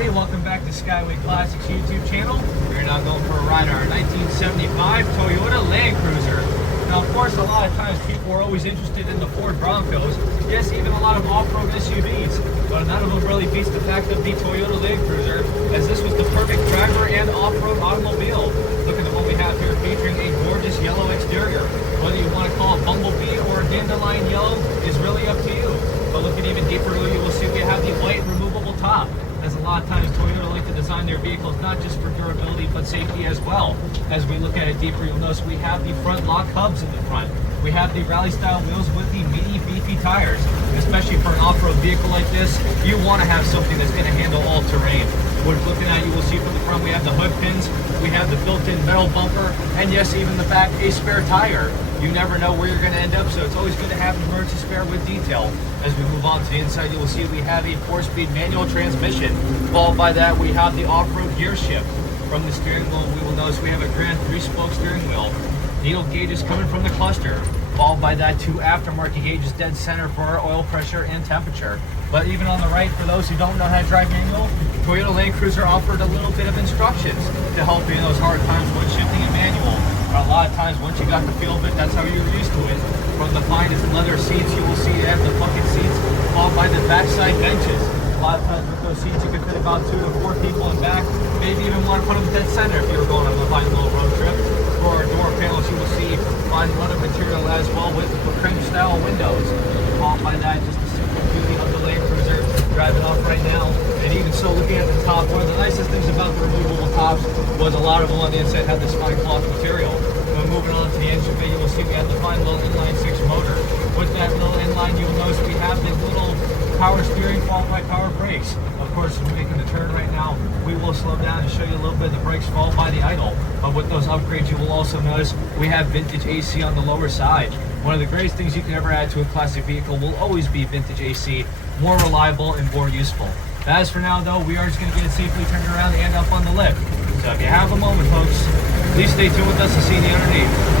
everybody, welcome back to Skyway Classics YouTube channel. We're now going for a ride on our 1975 Toyota Land Cruiser. Now, of course, a lot of times people are always interested in the Ford Broncos. Yes, even a lot of off-road SUVs, but none of them really beats the fact of the Toyota Land Cruiser, as this was the perfect driver and off-road automobile. Look at the one we have here, featuring a gorgeous yellow exterior. Whether you want to call it bumblebee or dandelion yellow is really up to you. But looking even deeper, you will see we have the white removable top. As a lot of times Toyota like to design their vehicles not just for durability but safety as well. As we look at it deeper, you'll notice we have the front lock hubs in the front. We have the rally style wheels with the mini beefy tires. Especially for an off-road vehicle like this, you want to have something that's going to handle all terrain. What we're looking at, you will see from the front we have the hood pins, we have the built-in metal bumper, and yes, even the back, a spare tire. You never know where you're going to end up, so it's always good to have an emergency spare with detail. As we move on to the inside, you will see we have a 4-speed manual transmission. Followed by that, we have the off-road gear shift. From the steering wheel, we will notice we have a grand 3-spoke steering wheel. Needle gauges coming from the cluster. Followed by that, 2 aftermarket gauges dead center for our oil pressure and temperature. But even on the right, for those who don't know how to drive manual, Toyota Land Cruiser offered a little bit of instructions to help you in those hard times when shifting in manual. A lot of times, once you got the feel of it, that's how you're used to it. From the finest leather seats, you will see you have the bucket seats, followed by the backside benches. A lot of times with those seats, you can fit about 2 to 4 people in back. Maybe even want to put them dead center if you were going on a fine little road trip. For our door panels, you will see fine leather material as well with creme style windows. Followed by that, just the simple beauty of the Land Cruiser driving off right now. And even so, looking at the top, one of the nicest things about the removable tops was a lot of them on the inside had this fine cloth material. When moving on to the engine bay, you will see we have the fine little inline 6 motor. With that little inline, you will notice we have the little power steering followed by power brakes. Of course, as we're making the turn right now, we will slow down and show you a little bit of the brakes followed by the idle. But with those upgrades, you will also notice we have vintage AC on the lower side. One of the greatest things you can ever add to a classic vehicle will always be vintage AC, more reliable and more useful. As for now, though, we are just going to get it safely turned around and up on the lift. So if you have a moment, folks, please stay tuned with us to see the underneath.